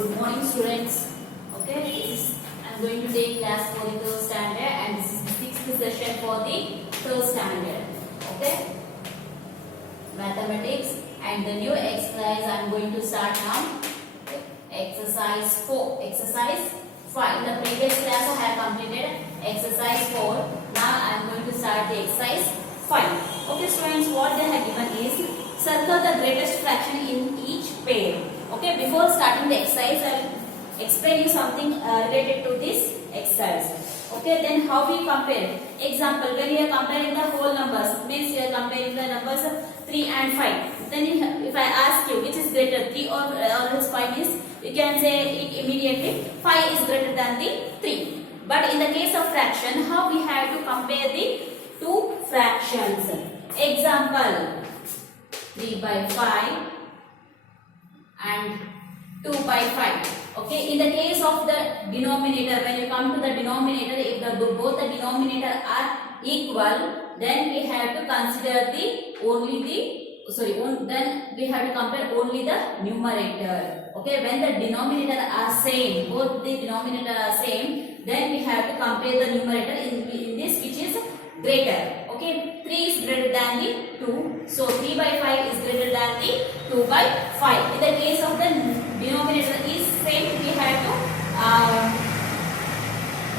Good morning, students. Okay, I'm going to take class for the third standard, and this is the sixth session for the third standard. Okay, mathematics, and the new exercise I'm going to start now. Okay. Exercise 4. Exercise 5. In the previous class I have completed exercise 4. Now I'm going to start the exercise 5. Okay, students, what they have given is circle the greatest fraction in each pair. Okay, before starting the exercise, I will explain you something related to this exercise. Okay, then how we compare? Example, when you are comparing the whole numbers, means you are comparing the numbers 3 and 5. Then if I ask you which is greater, 3 or else 5, means you can say it immediately. 5 is greater than the 3. But in the case of fraction, how we have to compare the two fractions? Example, 3 by 5 and 2 by 5. Okay, in the case of the denominator, when you come to the denominator, if both the denominator are equal, then we have to consider then we have to compare only the numerator. Okay, when the denominator are same, both the denominator are same, then we have to compare the numerator in this which is greater. Okay, 3 is greater than the 2, so 3 by 5 is greater than the 2 by 5. In the case of the denominator is same, we have to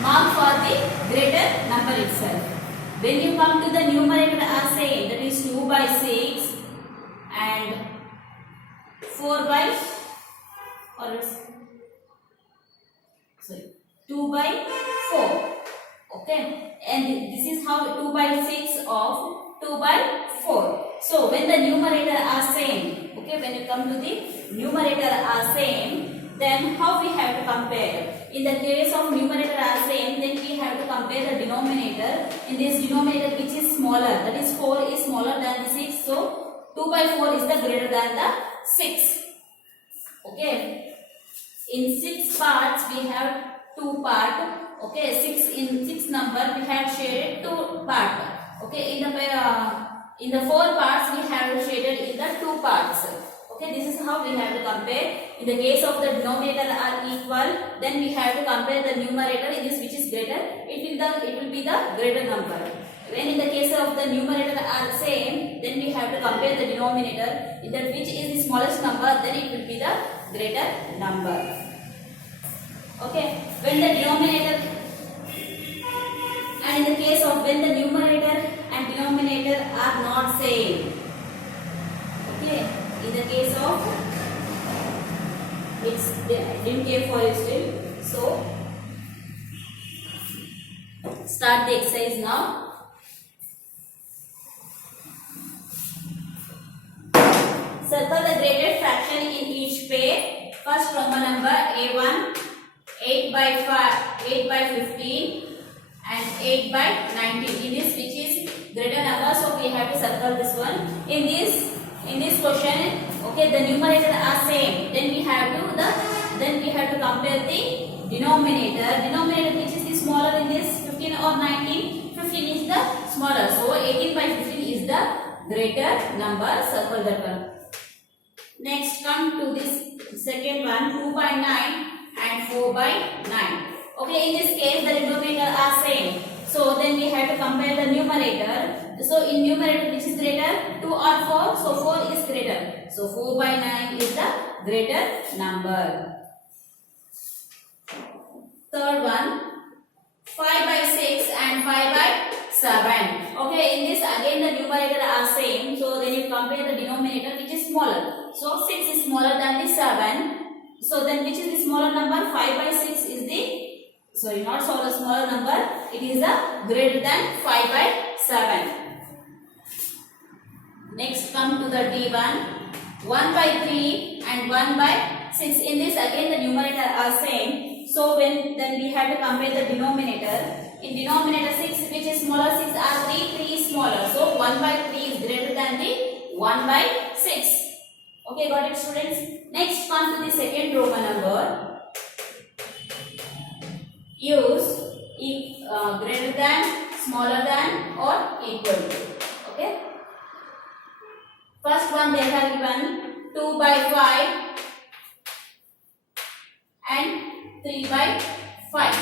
mark for the greater number itself. When you come to the numerator are same, that is 2 by 6 and 4 by 2 by 4. Okay, and this is how 2 by 6 of 2 by 4. So when the numerator are same, okay, when you come to the numerator are same, then how we have to compare? In the case of numerator are same, then we have to compare the denominator. In this denominator which is smaller, that is 4 is smaller than the 6, so 2 by 4 is the greater than the 6. Okay, in 6 parts we have 2 parts. Okay, 6 number we have shaded 2 parts. Okay, in the 4 parts we have shaded in the 2 parts. Okay, this is how we have to compare. In the case of the denominator are equal, then we have to compare the numerator in this which is greater. It will be the greater number. When in the case of the numerator are same, then we have to compare the denominator in that which is the smallest number, then it will be the greater number. Okay, when the denominator, and in the case of when the numerator and denominator are not same. Okay, in the case of didn't care for you still. So start the exercise now. Circle the greatest fraction in each pair. First Roman number A1, 8 by 15 and 8 by 19. In this which is greater number, so we have to circle this one. In this question, okay, the numerator are same. Then we have to compare the denominator. Denominator which is the smaller in this 15 or 19. 15 is the smaller. So 18 by 15 is the greater number. Circle that one. Next, come to this second one, 2 by 9 and 4 by 9. Okay, in this case the denominator are same. So then we have to compare the numerator. So in numerator which is greater, 2 or 4, so 4 is greater. So 4 by 9 is the greater number. Third one, 5 by 6 and 5 by 7. Okay, in this again the numerator are same. So then you compare the denominator which is smaller. So 6 is smaller than the 7. So then which is the smaller number? 5 by 6 is the, sorry, not smaller number. It is a greater than 5 by 7. Next come to the D1. 1 by 3 and 1 by 6. In this again the numerator are same. So then we have to compare the denominator. In denominator 6 which is smaller, 6 are 3, 3 is smaller. So 1 by 3 is greater than the 1 by 6. Okay, got it, students? Next come to the second Roman number. Use greater than, smaller than or equal to. Okay. First one they have given 2 by 5 3 by 5.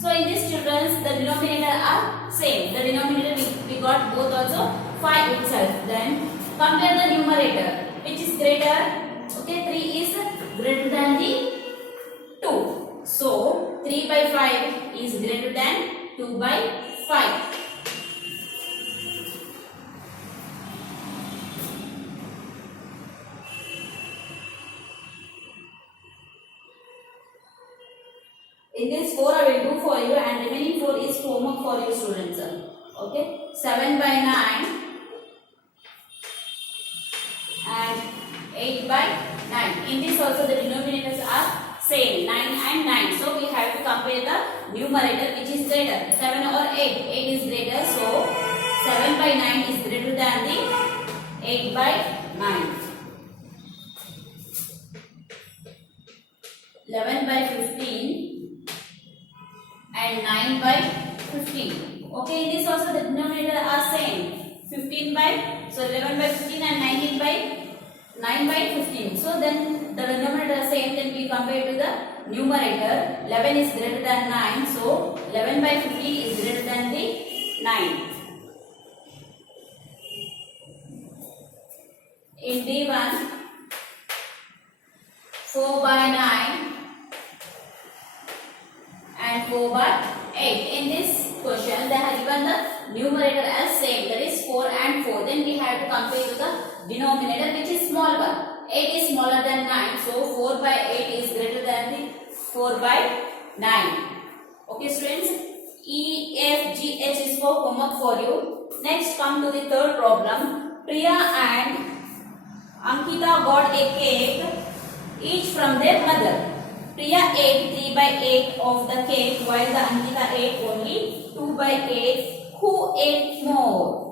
So in this children's, the denominator are same. The denominator we got both also 5 itself. Then compare the numerator, which is greater. Okay, 3 is greater than the 2. So 3 by 5 is greater than 2 by 5. In this 4 I will do for you, and remaining 4 is homework for you students. Okay, 7 by 9 and 8 by 9. In this also the denominators are same, 9 and 9. So we have to compare the numerator, which is greater, 7 or 8. 8 is greater, so 7 by 9 is greater than the 8 by 9. 11 by 15 and 9 by 15. Okay, in this also the denominator are same, 15 by, so 11 by 15 and 19 by 9 by 15. So then the denominator are same, then we compare to the numerator. 11 is greater than 9, so 11 by 15 is greater than the 9. In D1, 4 by 9 and 4 by 8. In this question, they have given the numerator as same, that is 4 and 4. Then we have to compare to the denominator, which is small one. 8 is smaller than 9, so 4 by 8 is greater than the 4 by 9. Okay students, E, F, G, H is for homework for you. Next come to the third problem. Priya and Ankita got a cake each from their mother. Priya ate 3 by 8 of the cake, while the Ankita ate only 2 by 8. Who ate more?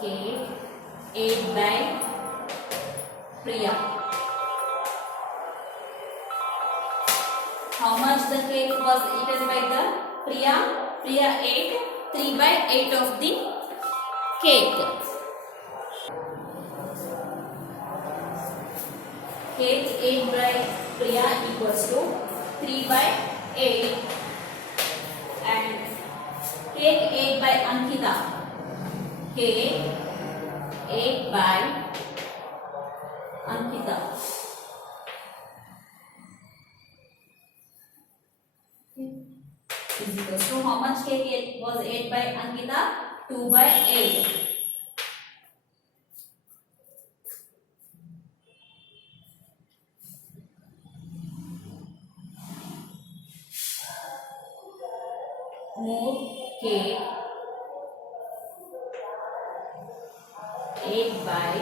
Cake ate by Priya. How much the cake was eaten by the Priya? Priya ate 3 by 8 of the cake. Cake ate by Priya equals to 3 by 8, and cake ate by Ankita. Cake ate by Ankita. Is equals to how much cake was ate by Ankita? 2 by 8. More cake ate by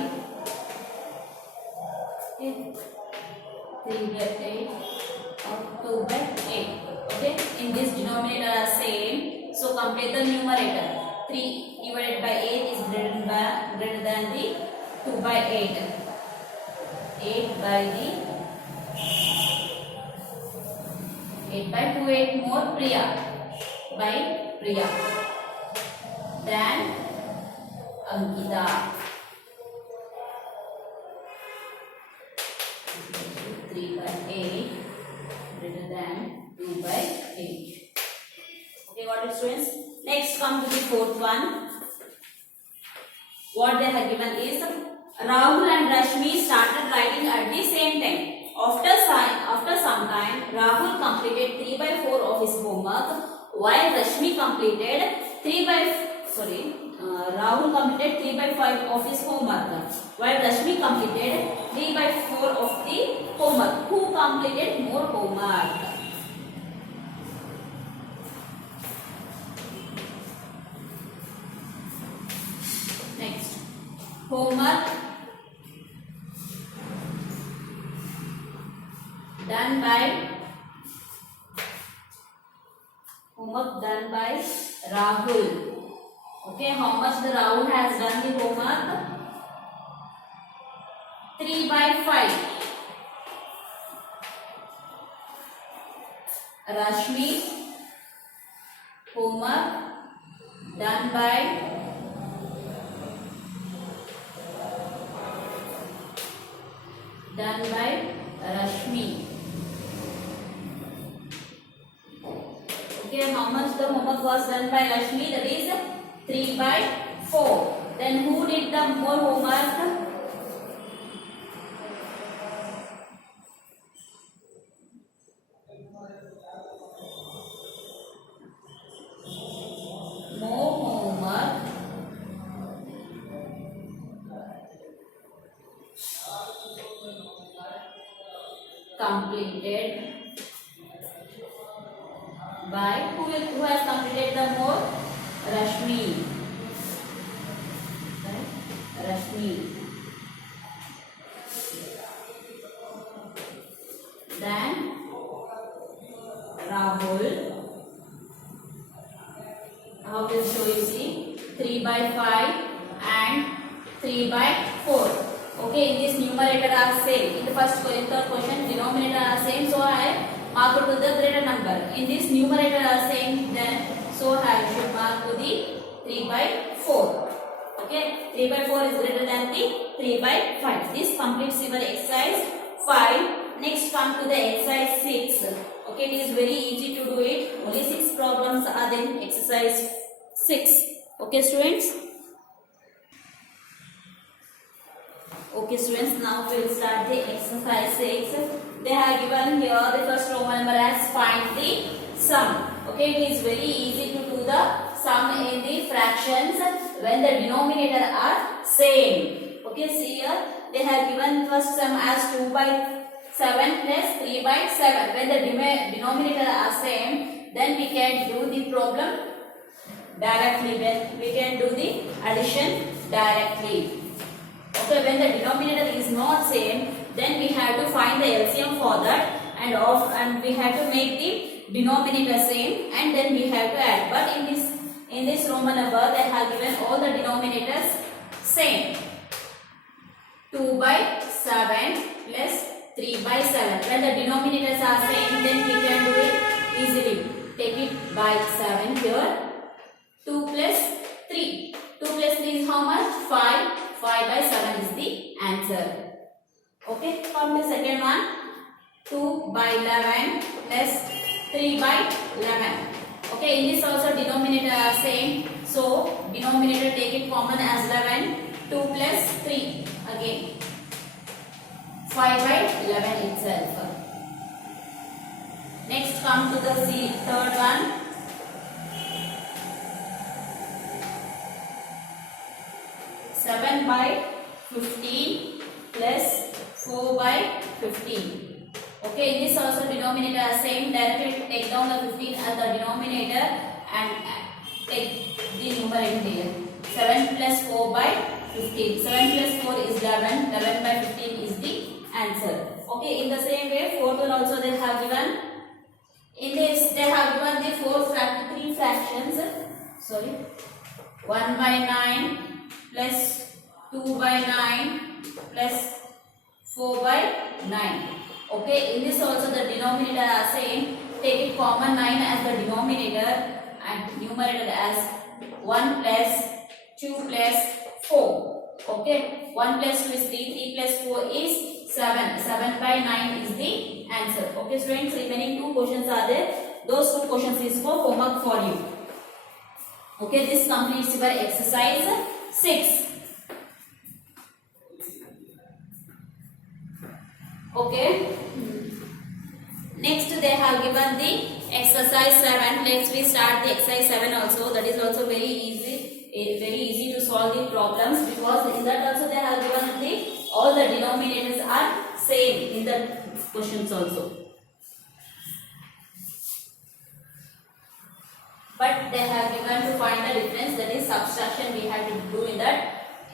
3 by 8 or 2 by 8. Okay, in this denominator are same, so compare the numerator. 3 divided by 8 is greater than the 2 by 8. 8 by 2, 8 more Priya by Priya than Ankita. 3 by 8 greater than 2 by 8. Okay, got it students? Next come to the fourth one. What they have given is Rahul and Rashmi started writing at the same time. After some time, Rahul completed 3 by 4 of his homework, while Rashmi completed Rahul completed 3 by 5 of his homework, while Rashmi completed 3 by 4 of the homework. Who completed more homework? Next, homework done by homework done by Rahul. Okay, how much the Rahul has done the homework? 3/5. Rashmi, homework done by Rashmi. Okay, how much the homework was done by Rashmi? That is 3/4. Then who did the more homework? More homework completed by who has completed the more? Rashmi. Rashmi. Then Rahul. How will show you see 3/5 and 3/4. Okay, in this numerator are same. In the first and third question, denominator are same, so I mark to the greater number. In this numerator are same, then so I should mark to the 3/4. Okay, 3/4 is greater than the 3/5. This completes your exercise 5. Next, come to the exercise 6. Okay, it is very easy to do it. Only 6 problems are in exercise 6. Okay, students. Okay, students. Now we will start the exercise 6. They have given here the first Roman number as find the sum. Okay, it is very easy to do the sum in the fractions when the denominator are same. Okay, see here they have given first sum as 2/7 plus 3/7. When the denominator are same, then we can do the problem directly. When we can do the addition directly. Okay, when the denominator is not same, then we have to find the LCM for that, and we have to make the denominator same, and then we have to add. But in this Roman number, they have given all the denominators same. 2/7 plus 3/7. When the denominators are same, then we can do it easily. Take it by 7 here. 2 plus 3. 2 plus 3 is how much? 5. 5/7 is the answer. Okay, from the second one, 2/11 plus 3/11. Okay, in this also denominator are same, so denominator take it common as 11. 2 plus 3 again 5/11 itself. Next, come to the third one. 7/15 plus 4/15. Okay, in this also denominator are same. Directly take down the 15 as the denominator and take the numerator here. 7 plus 4/15. 7 plus 4 is 11. 11/15 is the answer. Okay, in the same way, fourth one also they have given. In this they have given the three fractions. Sorry, 1/9 plus 2/9 plus 4/9. Okay, in this also the denominator are same. Take it common 9 as the denominator and numerator as 1 plus 2 plus 4. Okay, 1 plus 2 is 3. 3 plus 4 is 7. 7/9 is the answer. Okay, students, remaining 2 questions are there. Those 2 questions is for homework for you. Okay, this completes your exercise 6. Okay. Next, they have given the exercise 7. Let's we start the exercise 7 also. That is also very easy to solve the problems, because in that also they have given all the denominators are same in the questions also. But they have given to find the difference, that is subtraction we have to do in that.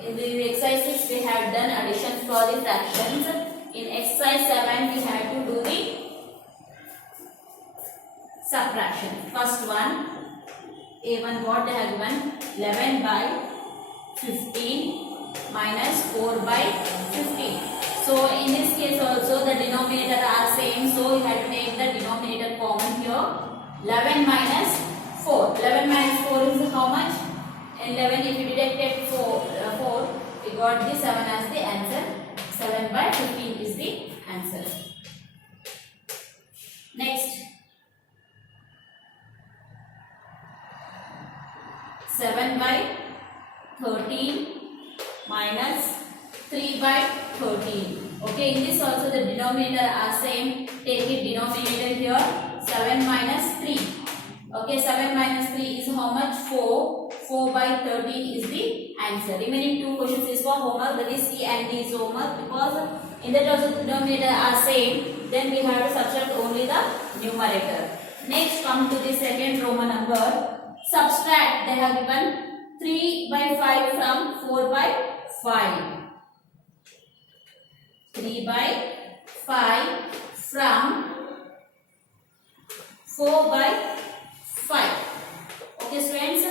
In the exercise 6 we have done addition for the fractions. In exercise 7 we have to do the subtraction. First one, A1 what they have given 11 by 15 minus 4 by 15. So in this case also the denominator are same, so you have to take the denominator common here. 11 minus 4. 11 minus 4 is how much? 11, if you deducted 4, we got the 7 as the answer. 7 by 15 is the answer. Next, 7 by 13 minus 3 by 13. Okay, in this also the denominator are same. Take it denominator here. 7 minus 3. Okay, 7 minus 3 is how much? 4. 4 by 13 is the answer. Remaining two questions is for homework, that is C and D is homework, because in that also the denominator are same. Then we have to subtract only the numerator. Next, come to the second Roman number. Subtract. They have given 3 by 5 from 4 by 5. 3 by 5 from 4 by 5. Okay, students.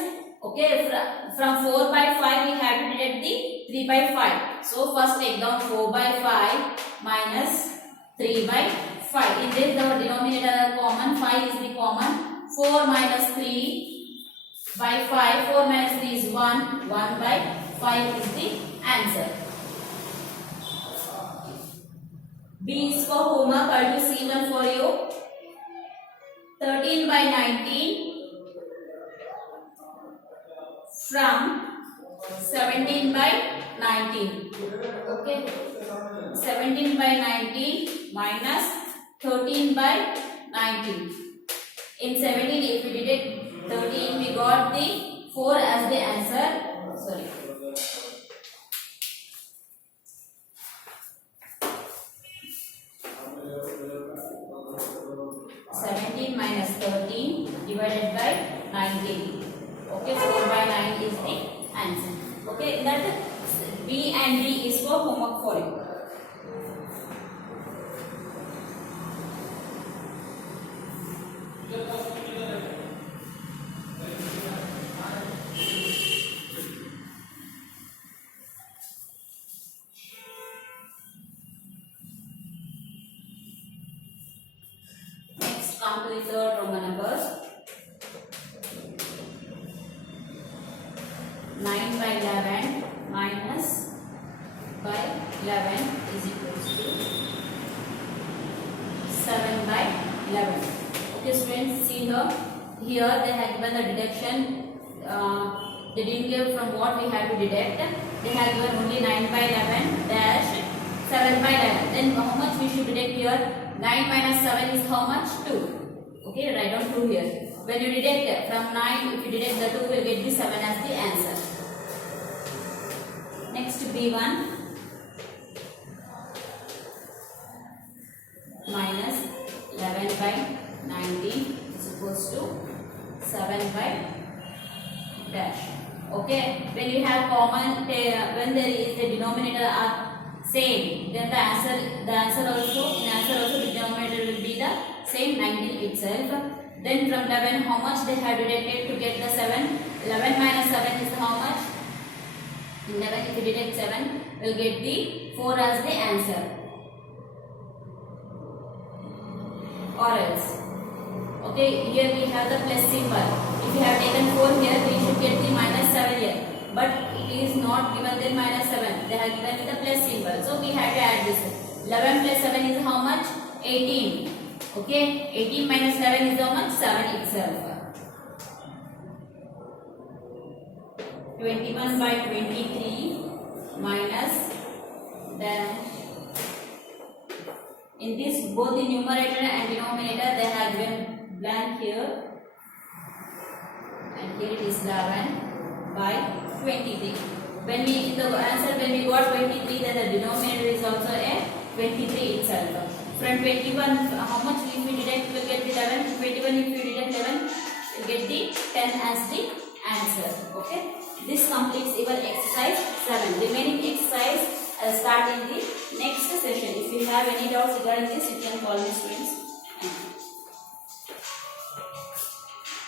Okay, from 4 by 5 we have to deduct the 3 by 5. So first take down 4 by 5 minus 3 by 5. In this the denominator are common. 5 is the common. 4 minus 3 by 5. 4 minus 3 is 1. 1 by 5 is the answer. B is for homework. I'll do C1 for you. 13 by 19 from 17 by 19. Okay. 17 by 19 minus 13 by 19. In 17, if we deduct 13, we got the 4 as the answer. Sorry. 17 minus 13 divided by 19. Okay, 4 by 9 is the answer. Okay, that B and D is for homework for you. Next, come to the third Roman numbers. 9 by 11 minus by 11 is equals to 7 by 11. Okay, students, see here. Here they have given the deduction. They didn't give from what we have to deduct. They have given only 9 by 11 dash 7 by 11. Then how much we should deduct here? 9 minus 7 is how much? 2. Okay, write down 2 here. When you deduct from 9, if you deduct the 2, we will get the 7 as the answer. Next, B1 minus 11 by 19 is equals to 7 by dash. Okay, when you have common, when there is the denominator are same, then the answer also the denominator will be the same, 19 itself. Then from 11, how much they have deducted to get the 7? 11 minus 7 is how much? 11, if you deduct 7, we'll get the 4 as the answer. Or else. Okay, here we have the plus symbol. If you have taken 4 here, we should get the minus 7 here. But it is not given the minus 7. They have given with the plus symbol. So we have to add this. 11 plus 7 is how much? 18. Okay, 18 minus 11 is how much? 7 itself. 21 by 23 minus dash. In this, both the numerator and denominator, they have given blank here. And here it is 11 by 23. When we, in the answer, when we got 23, then the denominator is also a 23 itself. From 21, how much if we deduct, we will get the 11. 21, if we deduct 11, we will get the 10 as the answer. Okay. This completes your exercise 7. Remaining exercise start in the next session. If you have any doubts regarding this, you can call me, students.